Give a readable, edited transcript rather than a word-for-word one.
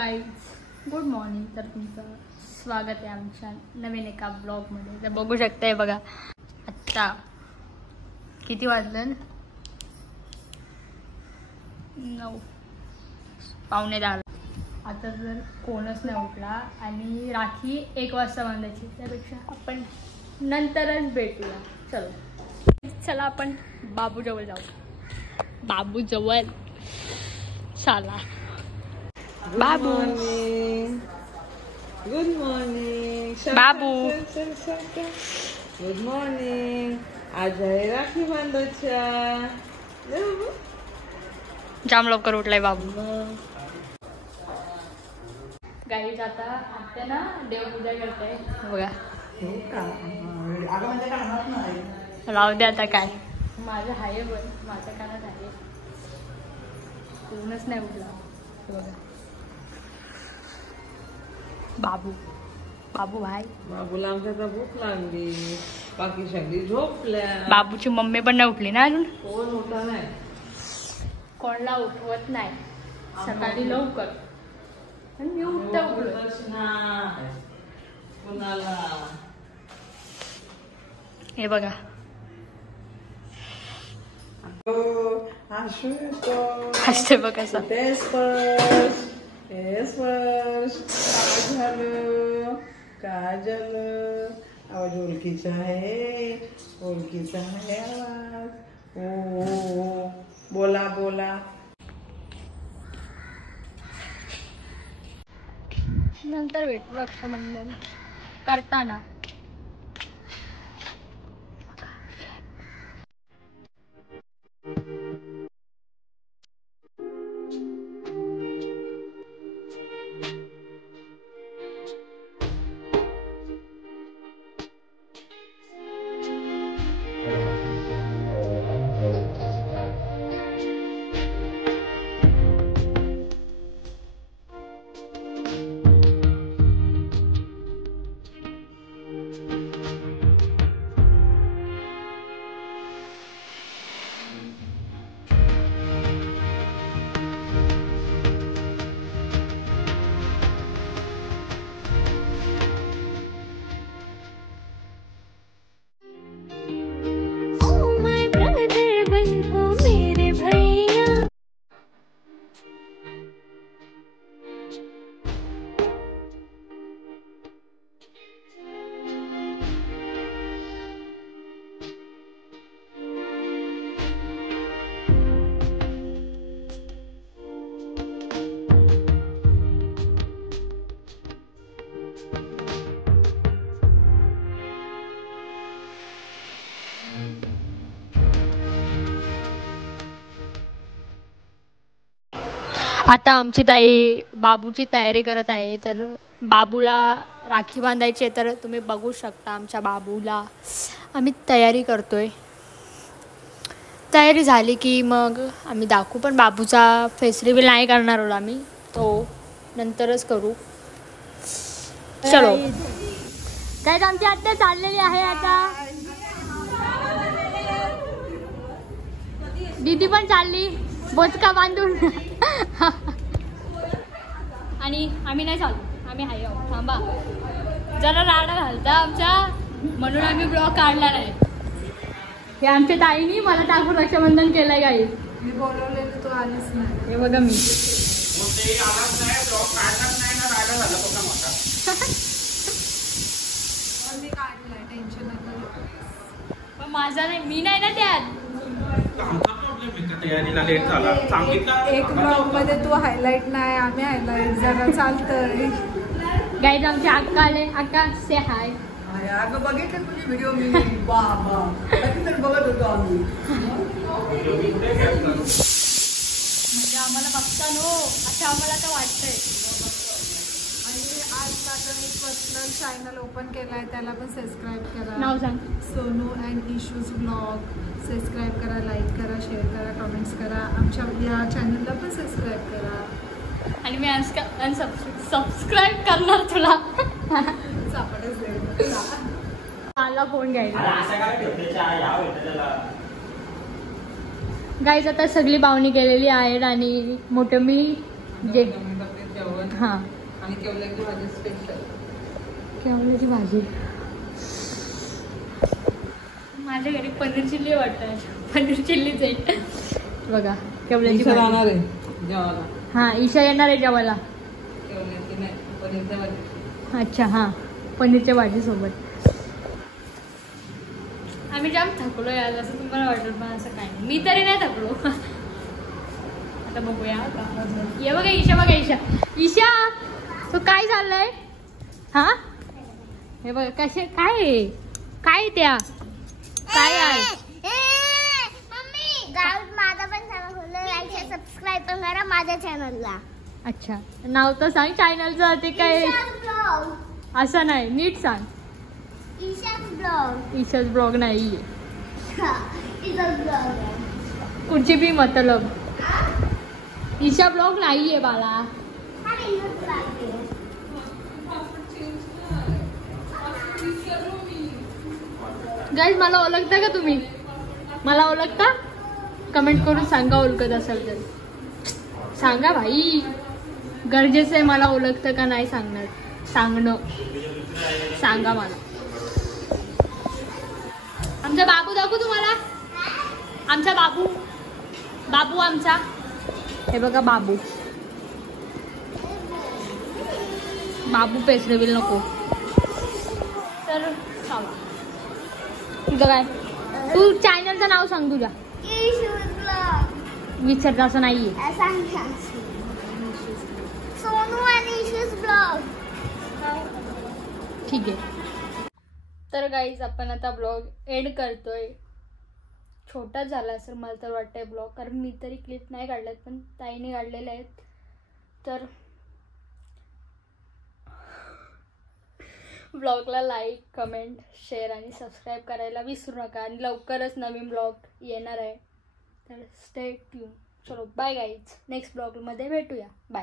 Guys, good morning. तर तुमचं स्वागत आहे आमच्या नवीन एका ब्लॉगमध्ये. तर बघू शकताय बघा, आत्ता किती वाजलं, 9 पावणे 10. आता जर कोणच नाही उठला आणि राखी 1 वाजता बांधायची, त्यापेक्षा आपण नंतरच भेटूया. चला आपण बाबूजवळ जाऊ. बाबूजवळ चला. बाबू, गुड मॉर्निंग बाबू. Good morning. आज आहे राखी बांधायच्या. जाम लवकर उठलाय बाबू. गाईज आता आत्या ना देवपूजा करते बघा. राहू दे आता, काय माझं आहे पण माझ्या कानात आहे, पूर्णच नाही उठला बघा. बाबू बाबू भाई, बाबूला आमच्या तर भूक लागली, बाकी सगळी झोपल्या. बाबूची मम्मी पण नाही उठली ना अजून. कोण उठा नाही, कोणला उठवत नाही सकाळी लवकर, पण मी उठता कुणाला. हे बघा, हसते बघ कसं. काय झालं? आवाज ओळखीचा आहे, ओळखीचा आहे आवाज. ओ बोला बोला. नंतर भेटू रक्षाबंधन करताना. आता आमची ताई बाबूची तयारी करत आहे. तर बाबूला राखी बांधायची आहे, तर तुम्ही बघू शकता आमच्या बाबूला आम्ही तयारी करतोय. तयारी झाली की मग आम्ही दाखवू, पण बाबूचा फेस रिव्हील नाही करणार आहोत आम्ही, तो नंतरच करू. चलो काय, आमची आत्या चाललेली आहे. आता दीदी पण चालली बोचका बांधून. आणि आम्ही नाही चालू, आम्ही हाय थांबा. जरा राडा घालता आमच्या, म्हणून आम्ही ब्लॉग काढला नाही. हे आमच्या ताईनी मला टाकून रक्षाबंधन केलंय. काही मी बोलवलेलं तू आलीच नाही. हे बघा, मी काढलाय, टेन्शन नका. पण माझा नाही, मी नाही ना त्यात. एक ब्लॉग मध्ये तू हायलाइट नाही, आम्ही हायलाइट. जरा चालतंय. गाईज आमची अक्का आले. अक्का से हाय. अगं बघितलं तुझी व्हिडिओ मी बघत होतो आम्ही. म्हणजे आम्हाला बघता नो असं आम्हाला तर वाटतंय. आणि आज माझं मी पर्सनल चॅनल ओपन केलाय, त्याला पण सबस्क्राईब करा. नाव सांग. Sonu and issues blog. Subscribe करा, लाईक करा, शेअर करा, कमेंट्स करा. आमच्या या चॅनलला पण सबस्क्राईब करा. आणि मी सबस्क्राईब करणार तुला. सापडच दे. मला फोन घ्यायचा. गाईज आता सगळी बावणी केलेली आहेत आणि मोठं मी जे हां आणि केवल्याची भाजी स्पेशल. केवल्याची भाजी माझ्या घरी पनीर चिल्ली वाटतं. पनीर चिल्लीच आहे बघा. केवल्याची भाजी राहणार आहे जेवायला. हां ईशा येणार आहे जेवायला. केवल्याची नाही, पनीरच्या भाजी. अच्छा हां पनीरच्या भाजीसोबत. आम्ही जाम थकलो यार, असं तुम्हाला वाटत पण असं काय नाही. मी तरी नाही थकलो. आता बघूया का. ये बघा ईशा, बघा ईशा. ईशा तो काय चाललंय? हा हे बघा कसे काय आहे? काय त्या काय आहे? माझा पण चॅनल खोललं, लाईक शेअर सबस्क्राईब पण करा माझ्या चॅनलला. अच्छा नाव तर सांग चॅनलचं. ते काय ब्लॉग. असं नाही, नीट सांग. ईशाच ब्लॉग. ईशाच ब्लॉग नाहीये. ईशाच ब्लॉग. कुठची बी मतलब. ईशा ब्लॉग नाहीये बाळा. गाईज मला ओळखता का तुम्ही? मला ओळखता? कमेंट करून सांगा ओळखत असेल तर. सांगा भाई, गरजेचं आहे मला ओळखतं का नाही सांगणं. सांगा मला. आमचा बाबू दाखवू तुम्हाला. आमचा बाबू आमचा. हे बघा बाबू पेसरेविल नको तर तुझं काय. तू चॅनलचं नाव सांग तुझ्या. विचारता असं नाहीये. सोनू आणि ईशूज ब्लॉग. ठीक आहे. तर गाईज आपण आता ब्लॉग एंड करतोय. छोटा झाला असेल मला तर वाटतंय ब्लॉग, कारण मी तरी क्लिप नाही काढल्यात पण ताईने काढलेले आहेत. तर ब्लॉगला लाईक कमेंट शेअर आणि सबस्क्राईब करायला विसरू नका. आणि लवकरच नवीन ब्लॉग येणार आहे, तर स्टे ट्यून. चलो बाय गाईज, नेक्स्ट ब्लॉगमध्ये भेटूया. बाय.